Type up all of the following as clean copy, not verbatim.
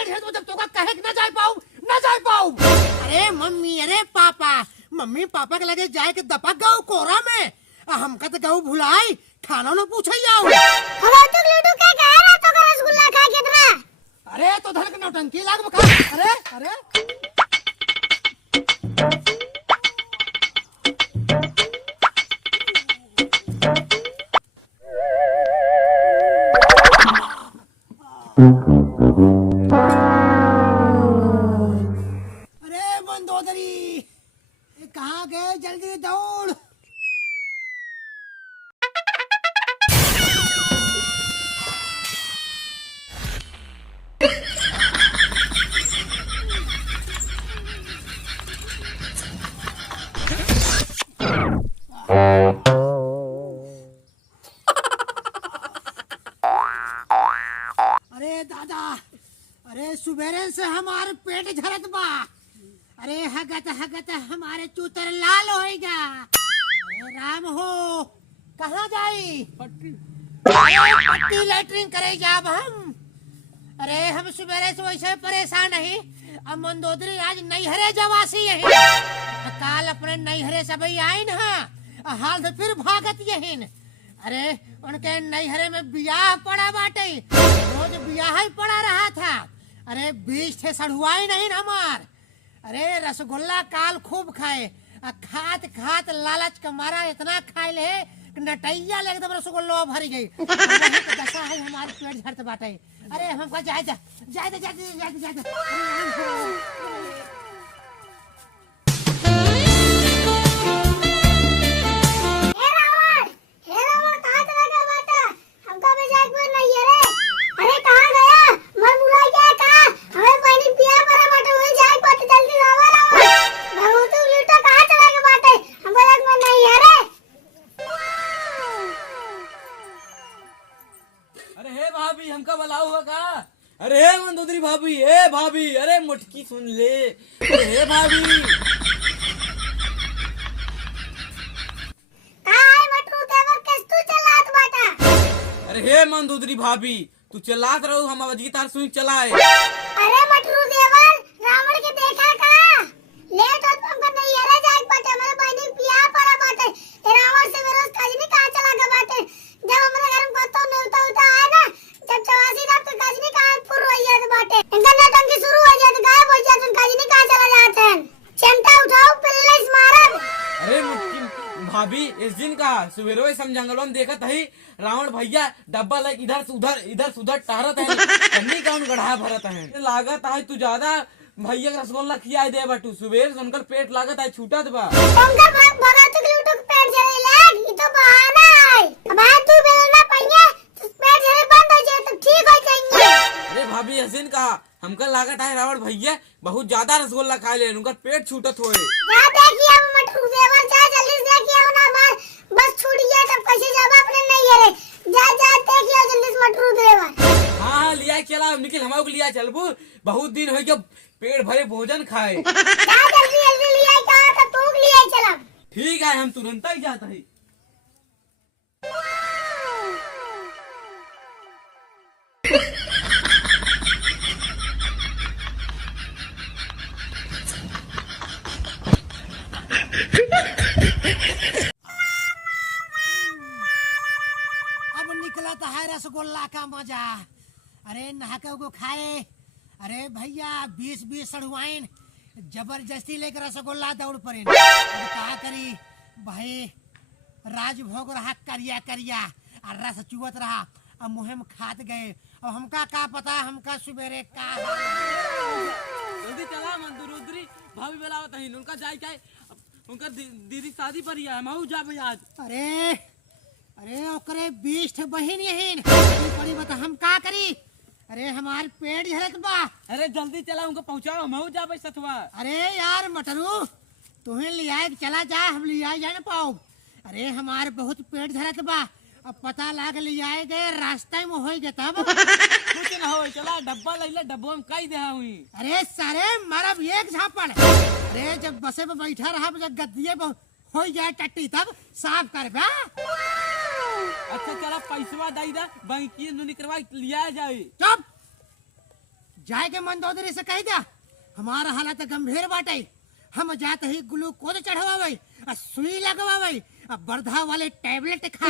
पेट है तो जब तो कहे न जा पाऊ। अरे मम्मी अरे पापा, मम्मी पापा के लगे जाए के दपक गऊ कोरा में, हमका तो गऊ भुलाई खाना न पूछे जाओ। तो लड्डू के कह रहा तो का रसगुल्ला खा कितना। अरे तो धन के नौटंकी लाग बका। अरे अरे अरे मंदोदरी कहाँ गए, जल्दी दौड़। अरे दादा, अरे सुबेरे से हमारे पेट झरत बा। अरे हगत हगत हमारे चूतर लाल होएगा। अरे राम हो, कहाँ जाई? पट्टी लैट्रिन करे जाब हम। अरे हम सुबेरे से वैसे परेशान नहीं, अब मंदोदरी आज नैहरे जवासी है। काल अपने नैहरे सब आई न, हाल से फिर भागत यहीन। अरे उनके नैहरे में बियाह पड़ा बाटे, रोज बियाह ही पड़ा रहा था। अरे बीच थे सड़ुआई नहीं न हमार। अरे रसगुल्ला काल खूब खाए, खात खात लालच का मारा इतना खाए ले नटैया ले एकदम रसगुल्ला भर गई। दशा है हमारे पेट झड़ते बाटे। अरे हमको जाए जाए जाए जाए जाए। हमका बुलाओ हुआ का? अरे मंदोदरी भाभी, ए भाभी, अरे मुटकी सुन ले। अरे भाभी अरे हे मंदोदरी भाभी, तू चलात रहो, हम अवधि तार सुई चलाए। अरे मटरू देवर, रावण के देखा का लेट होत हमको नहीं अरे जाग बाटे, हमारे बहनी बियाह पड़ा बाटे। रावण से मेरा कजनी कहां चला गया बाटे। जब हमारे घर में पतो नहीं उता आया ना, जब 84 रात के कजनी कहां फुर हो जात बाटे, इनका नौटंकी शुरू हो जात, गायब हो जात, कजनी कहां चला जाते हैं। चिंता उठाओ पहले इस मारब। अरे मुटकी भाभी, इस दिन का सुबेरे हम जंगलों में देखत है रावण भैया डब्बा लाइक इधर से उधर टहरत है, कन्नी कौन गढ़ा भरत है। लागत है तू ज्यादा भैया का रसगुल्ला खियाई दे बटू, सुबेर से उनकर पेट लागत है छूटत बा। उनका भगत के लूटो पेट झरे लाग, ये तो बहाना है। अब तू बेलना पइया तो पेट झरे बंद हो जाए तो ठीक हो जाएंगे। अरे भाभी, इस दिन का हमका लागत है रावण भैया बहुत ज्यादा रसगुल्ला खा ले, उनका पेट छूटत होए। जा देखिए हम मटरू देवर, जा जल्दी से देखिए ना, हमार बस छूट गया तब कैसे जाब अपने नहीं है। जा जा देखिए जल्दी से मटरू देवर। हाँ लिया चला निकल, हमारे को लिया चलबू, बहुत दिन हो गया पेट भरे भोजन खाए। जा जल्दी जल्दी लिया कहा तो तू लिया चला। ठीक है, हम तुरंत ही जाता है। अब निकला तो है रसगुल्ला का मजा। अरे नहाके को खाए। अरे भैया 20-20 सड़ुआइन जबरदस्ती लेकर रसगुल्ला दौड़ पड़े। अब क्या करी भाई, राजभोग रहा करिया करिया और रस चुवत रहा, अब मुँह में खात गए। अब हमका का पता, हमका सुबेरे का जल्दी चला मंदोदरी भाभी बुलावत है, उनका जाए क्या उनका दीदी शादी पर ही है, हम जाबे आज। अरे अरे ओकरे 20 बहिन यहीन पड़ी बता, हम का करी। अरे हमारे पेट झरत बा। अरे जल्दी चला, उनको पहुंचाओ, हम जाबे सथवा। अरे यार मटरू, तुम्हें लिया चला जा, हम लिया जा न पाओ। अरे हमारे बहुत पेट झरत बा, अब पता लाग लिया गए रास्ते में हो गए तब कुछ ना हो, चला डब्बा ले, डब्बा में कई दे हुई। अरे सारे मरब एक झापड़। अरे जब बसे में बैठा रहा, जब गद्दिए हो जाए टट्टी तब साफ कर बा। अच्छा चला पैसवा दई दा, बैंकी निकलवा लिया जाए। चुप, जाए के मंदोदरी से कह दिया हमारा हालत गंभीर बाटे, हम जाते ही ग्लूकोज चढ़वावे, सुई लगवावे, बर्धा वाले टैबलेट खा।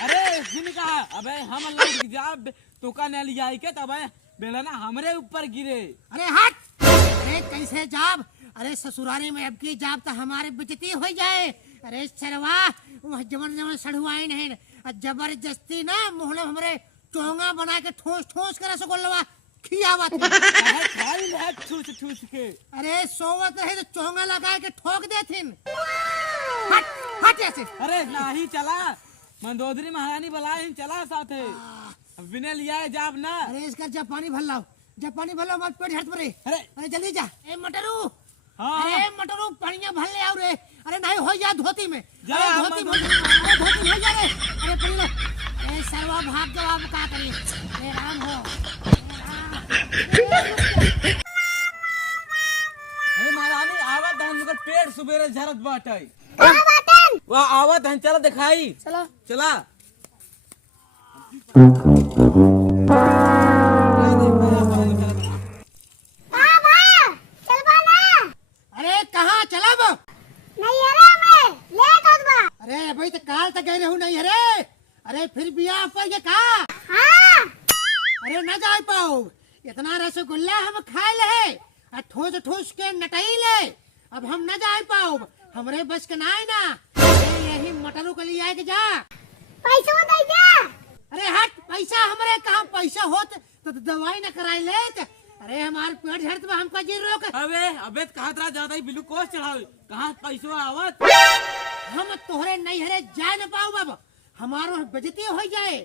अरे सुन कहा अबे हम लौट जा तो का न लिया के तब बेला ना हमरे ऊपर गिरे। अरे हट, अरे कैसे जाब, अरे ससुरारी में अब की जाब तो हमारे बेइज्जती हो जाए। अरे सरवा जबर सड़ुआई नहीं, जबरदस्ती ना मोहल्ले हमरे चोंगा बना के ठोस ठोस कर रसगुल्ला खियावत। ठूस ठूस के अरे सोवत रहे तो चोंगा लगा के ठोक देथिन। हट हट ऐसे। अरे नहीं चला मंदोदरी महारानी बुलाए चला साथे बिना लिया जाब ना। अरे इसका जापानी भल्लाओ, जापानी भल्लाओ मत पेट हट पड़े। अरे जल्दी जा। ए मटरू, हाँ अरे मटरू पानिया भर ले आओ रे। अरे नहीं हो जा धोती में, जा, अरे धोती धोती हो जा रे। अरे पड़ी लो, ए सर्वा भाग जाओ, आप क्या करिए। ए राम हो, अरे महारानी आवत है मगर पेड़ सुबेरे झरत बाटे। का बाटन वह आवत है चला दिखाई चलो चला। चलबा ना। अरे कहाँ चला वो? नहीं अरे में लेट होत बा। अरे भाई तो काल तक गए रहू नहीं अरे। अरे फिर बियाह पर ये कहा? हां अरे न जा पाओ, इतना रसगुल्ला हम खा ले, ठोस ठोस के नटाई ले, अब हम न जा पाओ, हमरे बस के ना है ना। अरे यही मटरू के लिए आए के जा। पैसा दे जा। अरे हट, पैसा हमरे कहाँ पैसा होत तो दवाई न कराई ले। अरे हमारे पेट झड़त में हमका जी रोक। अबे अबे कहा तरह ज्यादा ही ग्लूकोज चढ़ावे कहाँ पैसो आवत। हम तोहरे नहीं हरे जा न पाओ बाबा, हमारो बेइज्जती हो जाए,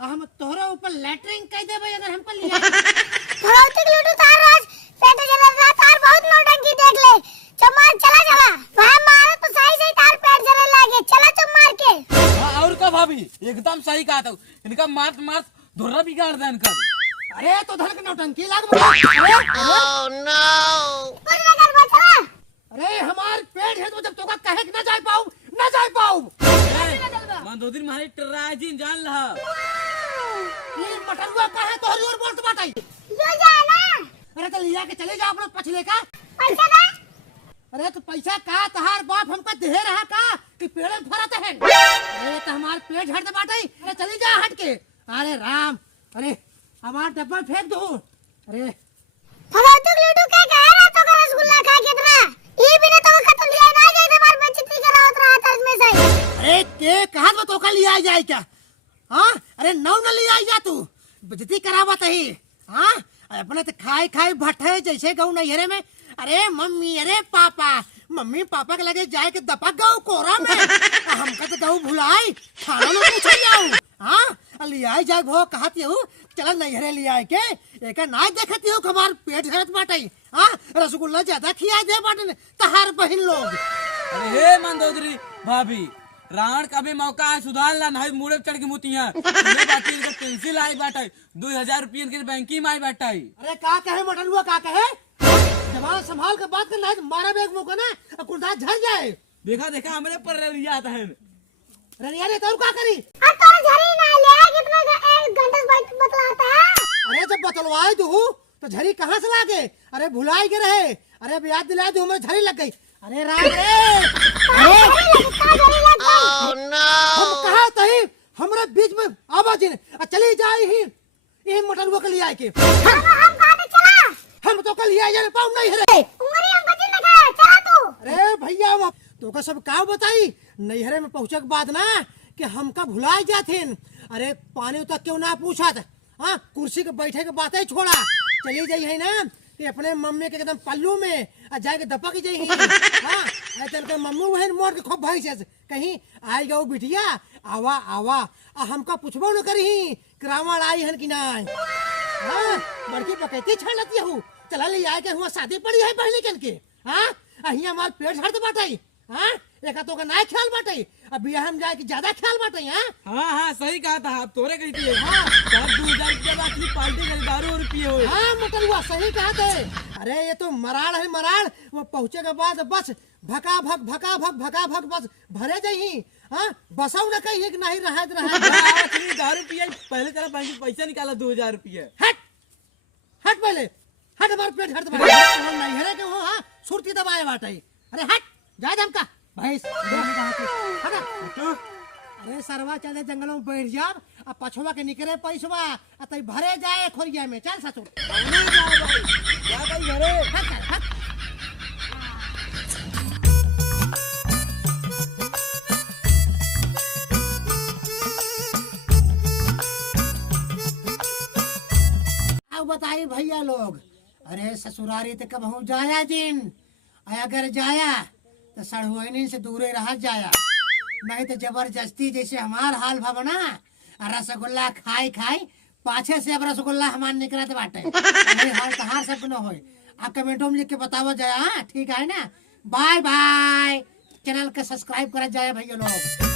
हम तोहरे ऊपर लैटरिंग कह देबे अगर हमको लिया। भौतिक लूटू तार राज पेट जल रहा तार बहुत नौटंकी देख ले। चमार चला चला वहां मारत तो सही सही तार पेट जल लागे चला चम मार के। हाँ और का भाभी एकदम सही कहा था, इनका मार्च मार्च धुर्रा बिगाड़ दे इनका। अरे तो धन के नौटंकी लाग अरे कुछ ना कर बचला। अरे हमार पेट है तो जब तो का कहे कि न जा पाऊं, न जा पाऊं। मंदोदरी महारानी टर्राजी जान लहा। ये मटरुआ कहे तो हरी और बोलत बाटाई। जो जाना अरे तो लिया के चले जा अपने पछले का। पैसा दे। अरे तो पैसा का तहार बाप हमका दे रहा का कि पेड़ में फरत है। अरे तो हमार पेट हट बाटाई। अरे चली जा हट के। अरे राम, अरे हमार डब्बा फेंक दो। अरे भौतिक लूटू के कह रहा तो का रसगुल्ला खा कितना ये बिना तो खत्म लिया ना जाए तो मार बेइज्जती करावत रहा तरस में सही। अरे के कहा तो का लिया जाए क्या? हाँ अरे नौ न लिया जा तू बेइज्जती करावत ही। हाँ अपने तो खाए खाए भट्टे जैसे गऊ नैहरे में। अरे मम्मी, अरे पापा, मम्मी पापा के लगे जाए के दपक गऊ कोरा में। हमका तो गऊ भुलाई खाना में पूछ जाऊं। हाँ लिया जाए भो कहती हूँ चला नैहरे लिया के एक ना देखती हूँ हमार पेट झरत बाटे। हाँ रसगुल्ला ज्यादा खिया दे बाटे तहार बहन लोग। अरे हे मंदोदरी भाभी रावण का भी मौका है सुधार ला, नहीं मुड़े चढ़ के मुतिया बाकी इनका पेंसिल आई बाटे 2000 रुपये इनके बैंकी में आई बाटे। अरे का कहे मटरुआ का कहे, जवान संभाल के बात करना है तो मारा बेग मुंह को ना कुर्ता झड़ जाए। देखा देखा हमरे पर रिया आता है। रनिया ने तो का करी। अब तो झरी ना ले कितना 1 घंटा बैठ बतलाता है। अरे जब बतलवाए तू तो झरी कहाँ से लागे? अरे भुलाई के रहे, अरे याद दिलाए तू हमें झरी लग गई। अरे राम रे, हम कहा तही हमरे बीच में आवाज चली जाए ही ये मटरुआ के लिए आए के। हम कहां चला? हम तो कल आए जाने पाऊ नहीं है। उंगली हम बचिन में खा चला तू। अरे भैया वो तो का सब का बताई नैहरे में पहुंचे के बाद ना कि हमका भुलाई जाथिन। अरे पानी तक क्यों ना पूछा था। हाँ कुर्सी के बैठे के बातें छोड़ा चली जाई है ना कि अपने मम्मी के एकदम पल्लू में जाके दपक जाई। हाँ ऐसे के मम्मी बहन मोड़ के खूब भाई से कहीं आई गो बिटिया आवा आवा हमका पूछबो न करी रावण आई हन कि ना। हाँ बड़की बकैती छड़ लेती हूँ चला ले आए के हुआ शादी पड़ी है पहले कन के। हाँ अहिया माल पेट झड़ बाटे। हाँ एक तो का ना ख्याल बाटे, अब बियाह हम जाए कि ज्यादा ख्याल बाटे। हाँ हाँ सही कहा था आप तोरे कही थी। हाँ 2000 रुपया बाकी पार्टी कर दारू रुपये हो। हाँ मटरुआ सही कहा थे। अरे ये तो मराड़ है मराड़, वो पहुंचे के बाद बस भका भक बस भरे जाही। हाँ बसाऊ न कही कि नहीं रहा दारू पिया पहले तेरा बैंक पैसा निकाला 2000 रुपये। हट हट पहले हमार पेट झरत बाटे नहीं हरे के हो। हां सुरती दबाए बाटे। अरे हट जाए धमका भैंस हट। अरे सरवा चले जंगलों में बैठ जा अब पछवा के निकले पैसवा अतई भरे जाए खोरिया में। चल ससुर क्या भाई घरे हट हट। अब बताइए भैया लोग। अरे ससुरारी तो कब हूँ जाया जिन अगर जाया तो सड़हुआनी से दूरे रह जाया नहीं तो जबरदस्ती जैसे हमार हाल भवना रसगुल्ला खाई खाई पाछे से अब रसगुल्ला हमार निकलत बाटे। नहीं हाल कहाँ सब न होए। आप कमेंटों में लिख के बताओ जाया। हाँ ठीक है ना। Bye bye. चैनल के सब्सक्राइब करा जाए भैया लोग।